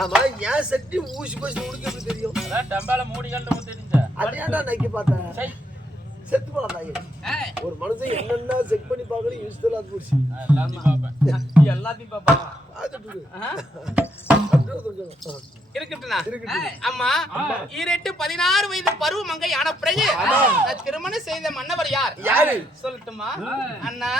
ஆமா ஏன் சட்டி ஊசி போச்சு உனக்கு எப்படி தெரியும்? அதான் டம்பால மூடிகள்னு தெரிஞ்சா அது ஏன்டா நக்கி பார்த்தேன் செத்து போலாம் தாயே. ஒரு மனுஷன் என்னென்ன செக் பண்ணி பார்க்கணும் யூஸ்ஃபுல்லா போச்சு. எல்லாத்தையும் பாப்பேன் இருக்கட்டும்னா அம்மா ஈரெட்டு 16 வயது பருவ மங்கை ஆன பிறகு திருமணம் செய்த மன்னவர் யார்? யாரு சொல்லட்டுமா அண்ணா?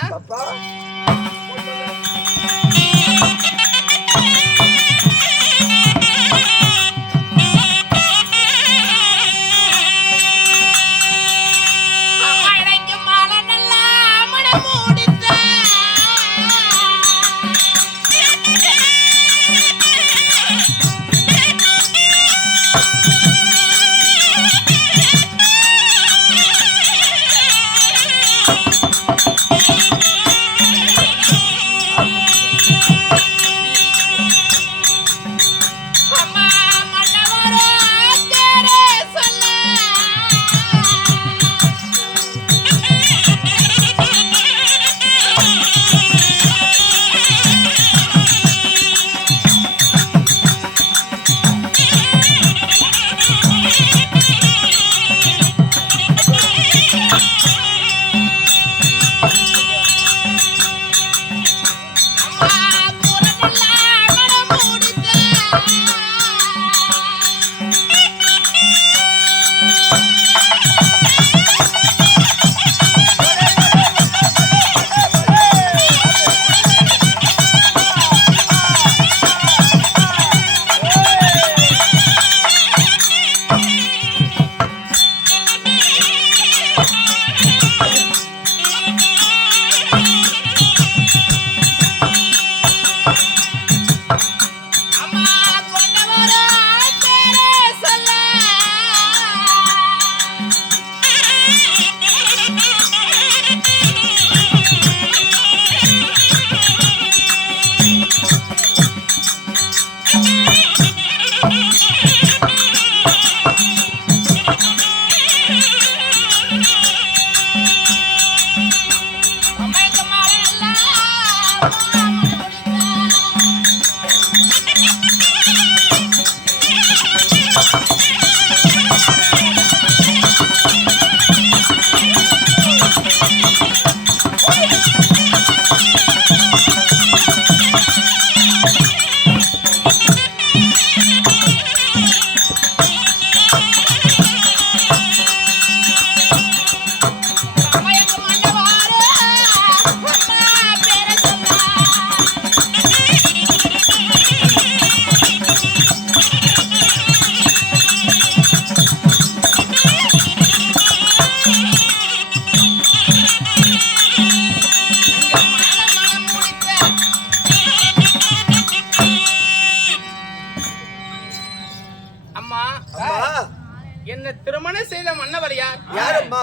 என்ன திருமணம் செய்த மன்னவர் யார்? யாரம்மா?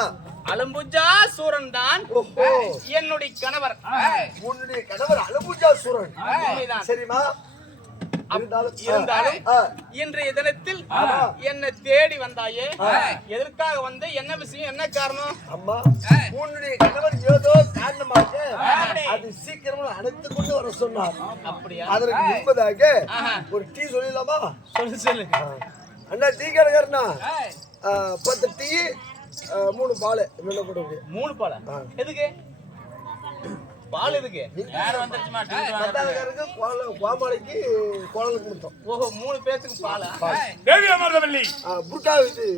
அலம்புஜா சூரன் தான் என்னுடைய கணவர். உன்னுடைய கணவர் அலம்புஜா சூரன் சரிமா? இருந்தாலும் இன்றைய தினத்தில் என்ன தேடி வந்தாயே, எதற்காக வந்து என்ன விஷயம், என்ன காரணம்? அம்மா உன்னுடைய கணவர் ஏதோ காரணமாக அது சீக்கிரமா அழைத்து கொண்டு வர சொன்னார். அப்படியா? அதற்கு முன்பதாக ஒரு டீ சொல்லிடலாமா? சொல்லு அண்ணா. டீ கடைக்காரனா 10 டீ 3 பால் என்ன போடுங்க? 3 பால் எதுக்கு? பால் எதுக்கு? யார் வந்துருச்சுமா? மத்தாலக்காரருக்கு கோமாளிக்கு குழந்தை கொடுத்தோம். ஓஹோ 3 பேருக்கு பாலா? தேவி அமர்தவல்லி புட்டா இது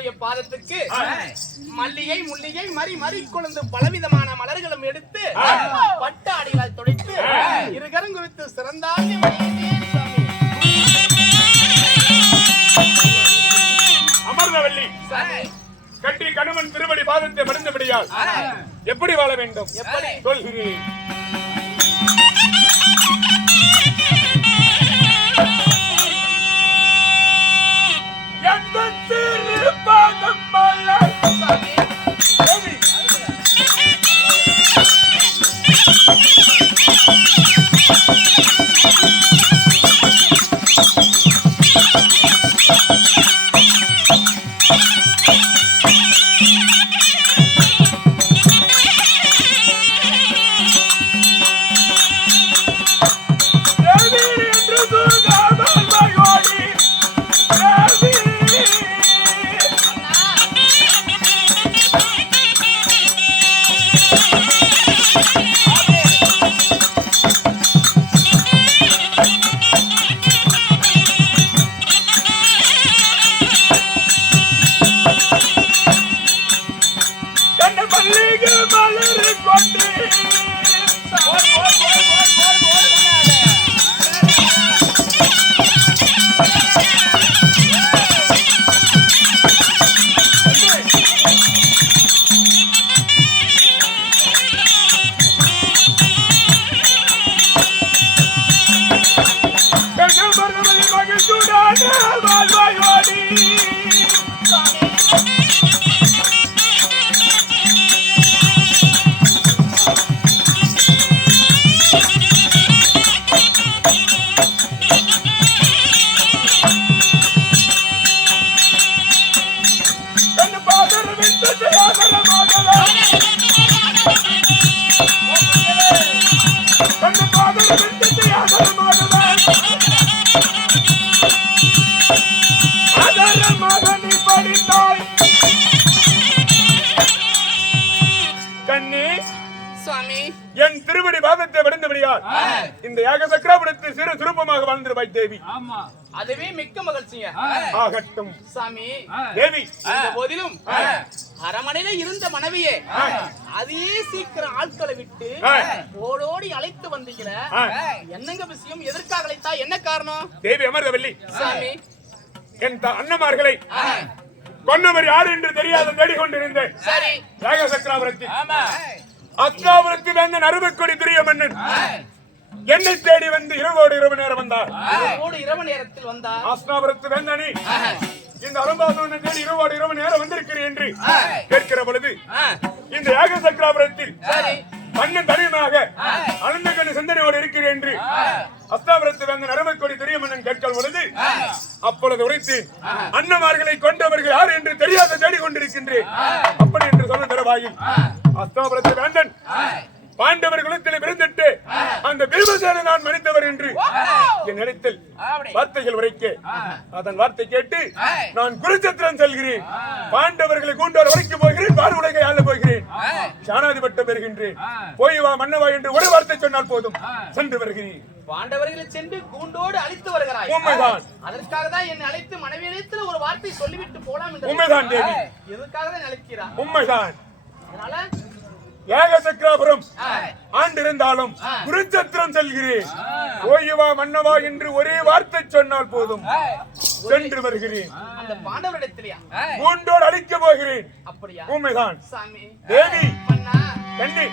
உங்களுடைய பாதத்துக்கு மல்லிகை முல்லிகை மறி கொழுந்து பலவிதமான மலர்களும் எடுத்து பட்டு அடிகளால் துடைத்து இருகரம் குவித்து சிறந்தாங்க அமர்ந்தவல்லி கட்டி கணவன் திருவடி பாதத்தை மறந்தபடியால் எப்படி வாழ வேண்டும் சொல்கிறேன். என் திருவடி பாதத்தை விடுந்தபடியால் இந்த யாக சக்கரபுரத்தை சிறு சுரூபமாக வாழ்ந்திருப்பாய் தேவி. அதுவே மிக்க மகிழ்ச்சிங்க. ஆகட்டும் சாமி தேவி. போதிலும் அரமனையில இருந்த மனைவியே அதே சீக்கிரம் ஆட்களை விட்டு ஓடோடி அழைத்து வந்தீங்கள, என்னங்க விஷயம்? எதற்காக அழைத்தா? என்ன காரணம்? தேவி அமர்ந்தவல்லி, சாமி என் அண்ணமார்களை கொன்னவர் யார் என்று தெரியாத தேடிக்கொண்டிருந்தேன். யாக சக்கரபுரத்தில் அஸ்தாபுரத்து வேந்தன் அருமைக்கொடி துரிய மன்னன் என்னை தேடி வந்து இரவோடு இரவு நேரம் வந்தார். இரவு நேரத்தில் வந்தார். அஸ்தாபுரத்து வேந்தனி இந்த அரும்பாசவனை தேடி இரவோடு இரவு நேரம் வந்திருக்கிறேன் என்று கேட்கிற பொழுது இந்த யாக சக்கரபுரத்தில் மன்னன் தனியமாக அனந்த கண்ணு சிந்தனையோடு இருக்கிறேன் என்று அஸ்தாபுரத்து வேந்தன் அருமைக்கொடி துரிய மன்னன் கேட்கிற பொழுது அப்பொழுது உரைத்தேன், அன்னமார்களை கொண்டவர்கள் யார் என்று தெரியாத தேடிக்கொண்டிருக்கின்றேன். அப்படி என்று சொன்ன தரவாயில் அஸ்தாபுரத்து வேந்தன் பாண்டவர் குலத்தில் பிறந்திட்டு அந்த பீமசேனை நான் மனிதவர் என்று என் இடத்தில் வார்த்தைகள் உரைக்க அதன் வார்த்தை கேட்டு நான் குருச்சத்திரம் செல்கிறேன். பாண்டவர்களை கூண்டோர் உரைக்க போகிறேன். பார்வுடைகை ஆள போகிறேன். சாணாதிபட்டம் பெறுகின்றேன். போய் வா மன்னவா என்று ஒரு வார்த்தை சொன்னால் போதும், சென்று வருகிறேன். பாண்டவர்களை சென்று கூண்டோடு அழைத்து வருகிறாய். உண்மைதான். அதற்காக தான் என்னை அழைத்து மனைவியிடத்தில் ஒரு வார்த்தை சொல்லிவிட்டு போலாம் என்று. உண்மைதான் தேவி. எதற்காக தான் அழைக்கிறார்? உண்மைதான். அதனால யாக சக்கரபுரம் ஆண்டிருந்தாலும் குருச்சத்திரம் செல்கிறேன். ஓய்வா மன்னவா என்று ஒரே வார்த்தை சொன்னால் போதும், சென்று வருகிறேன். அந்த பாண்டவரிடத்திலயா கூண்டோடு அழிக்க போகிறேன். அப்படியா? உண்மைதான் சாமி. தேவி மன்னா கண்ணி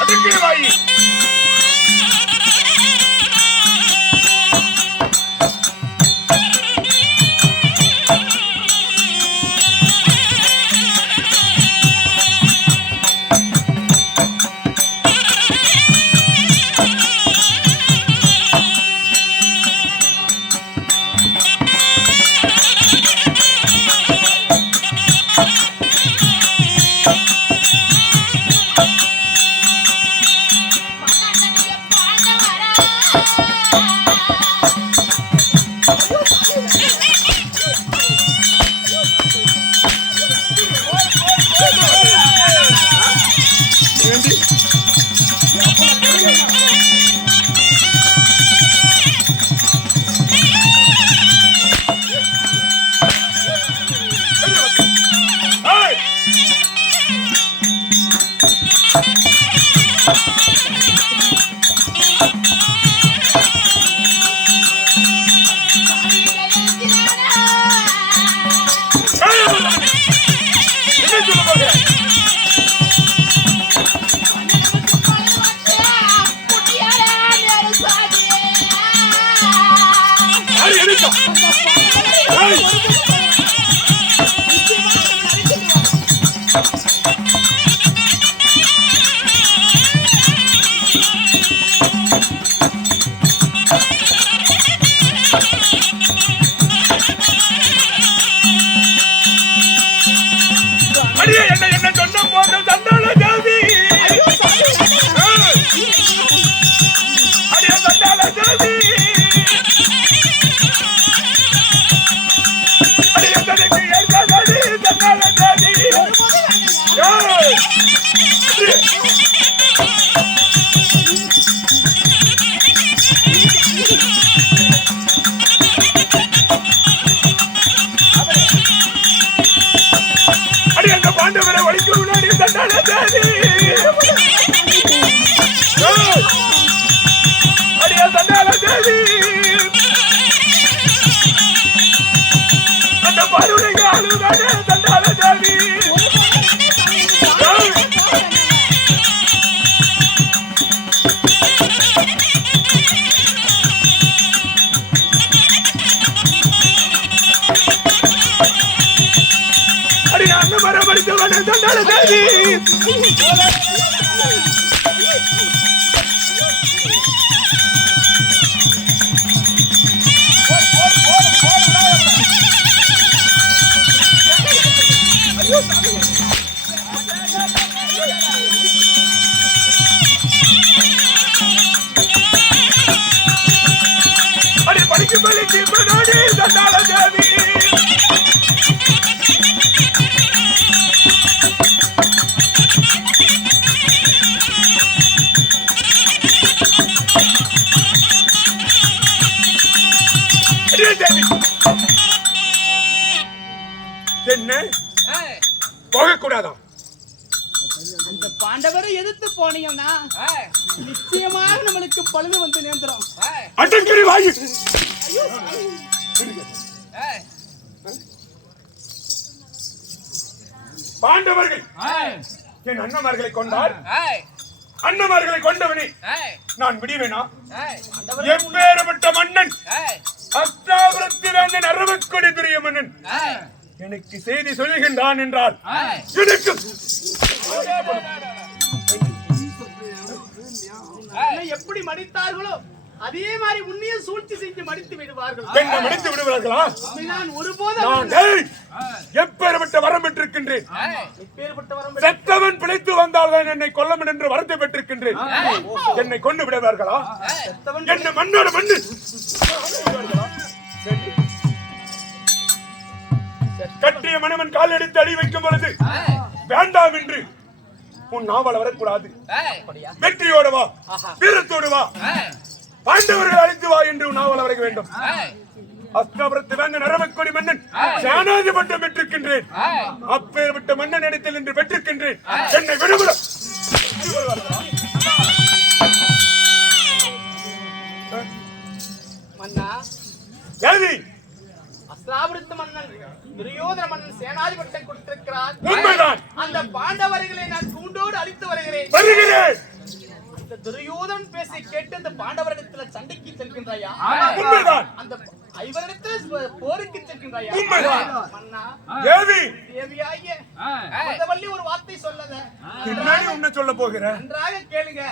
அதுக்கு வாயி என்ன போகக்கூடாதான்? அந்த பாண்டவரை எதிர்த்து போனீங்கன்னா நிச்சயமாக நம்மளுக்கு பழுது வந்து நேர்ந்துரும். அடங்கிரி வாயி. பாண்டவர்கள் என் அண்ணமார்களை கொண்டால் அண்ணமார்களை கொண்டவனே நான் விடுவேனா? எப்பேறப்பட்ட மன்னன் அஸ்தாபுரத்தில் அந்த அரவக்கொடி துரிய மன்னன் எனக்கு செய்தி சொல்லுகின்றான் என்றால் எனக்கு எப்படி மடித்தார்களோ அதே மாதிரி உன்னையும் சூழ்ச்சி செஞ்சு மடித்து விடுவார்கள். என்ன மடித்து விடுவார்களா? நான் ஒருபோதும் நான் எப்பேறப்பட்ட வரம் பெற்றிருக்கின்றேன். செத்தவன் பிழைத்து வந்தால்தான் என்னை கொல்லம் என்று வரத்தை பெற்றிருக்கின்றேன். என்னை கொண்டு விடுவார்களா? என்ன மண்ணோட மண்ணு கட்டிய மணவன் கால் எடுத்து அடி வைக்கும் பொழுது வேண்டாம் என்று உன் நாவல் வரக்கூடாது. வெற்றியோடு வா, வீரத்தோடு வா, பாண்டவர்கள் அழைத்து வா என்று உன் நாவல் வர வேண்டும். அஸ்தாபுரத்து வேந்தன் அரவக்கொடி மன்னன் சேனாதி பட்டம் பெற்றிருக்கின்றேன். அப்பேற்பட்ட மன்னன் இடத்தில் என்று பெற்றிருக்கின்றேன். என்னை விடுவிட மன்னா ஏதி அஸ்தாபுரத்து மன்னன் துரியோதன மன்னன் சேனாதிபதியை கொடுத்திருக்கிறார். உண்மைதான். அந்த பாண்டவர்களை நான் கூண்டோடு அழித்து வருகிறேன். அந்த துரியோதனன் பேசி கேட்டு அந்த பாண்டவரிடத்துல சண்டைக்கு செல்கின்றாயா? உண்மைதான். அந்த ஐவரிடத்துல போருக்கு செல்கின்றாயா? மன்னா தேவியாகிய மந்தவல்லி ஒரு வார்த்தை சொல்லத. என்னடி உன்னை சொல்ல போகிற? நன்றாக கேளுங்க.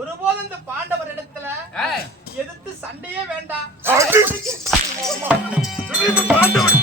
ஒருபோதும் அந்த பாண்டவரிடத்துல எதிர்த்து சண்டையே வேண்டாம். பாண்டவர்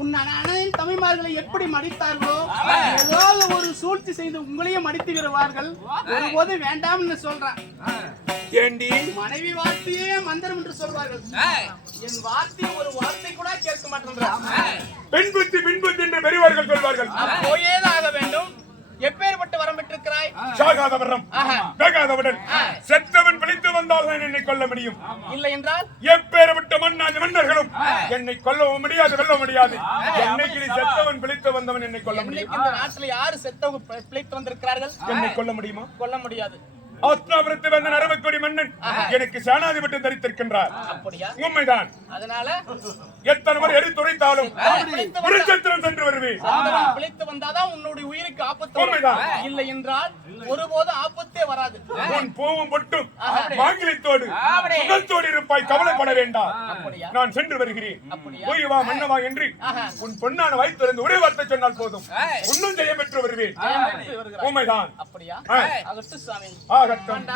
உன் அண்ணன் தம்பிமார்களை எப்படி மடித்தார்களோ ஏதாவது ஒரு சூழ்ச்சி செய்து உங்களையும் மடித்து விடுவார்கள். ஒருபோது வேண்டாம்னு சொல்றேன். ஏண்டி மனைவி வார்த்தையே மந்திரம் என்று சொல்வார்கள். என் வார்த்தை ஒரு வார்த்தை கூட கேட்க மாட்டேன். பெண் புத்தி என்று பெரியவர்கள் சொல்வார்கள். போயேதான் ஆக வேண்டும். எப்பேற்பட்ட வரம் பெற்றிருக்கிறாய்? சாகாத வரம், வேகாதவுடன் செத்தவன் பிழைத்து வந்தால் தான் என்னை கொல்ல முடியும். இல்லை என்றால் எப்பேற்பட்ட மன்னர்களும் என்னை கொல்லவும் முடியாது, வெல்ல முடியாது. என்னைக்கு செத்தவன் பிழைத்து வந்தவன் என்னை கொல்ல முடியும். இந்த நாட்டில் யாரு செத்தவங்க பிழைத்து வந்திருக்கிறார்கள்? என்னை கொல்ல முடியுமா? கொல்ல முடியாது. ஆஸ்திராபுரத்தை வந்த அரவக்கொடி மன்னன் எனக்கு சேனாதிபட்டம் தரித்திருக்கின்றார். அப்படியா? உண்மைதான். அதனால எத்தனை முறை எடுத்துரைத்தாலும் குருச்சத்திரம் சென்று வருவேன். பிழைத்து வந்தாதான் உன்னுடைய உயிருக்கு ஆபத்து. உண்மைதான். இல்லை என்றால் ஒருபோது ஆபத்தே வராது. உன் பூவும் பொட்டும் மாங்கிலத்தோடு சுகத்தோடு இருப்பாய், கவலைப்பட வேண்டாம். நான் சென்று வருகிறேன். போய் வா மன்னவா என்று உன் பொன்னான வாய் திறந்து ஒரே வார்த்தை சொன்னால் போதும், இன்னும் ஜெயம் பெற்று வருவேன். உண்மைதான். அப்படியா? ஆகட்டும் சாமி. ஆகட்டும்.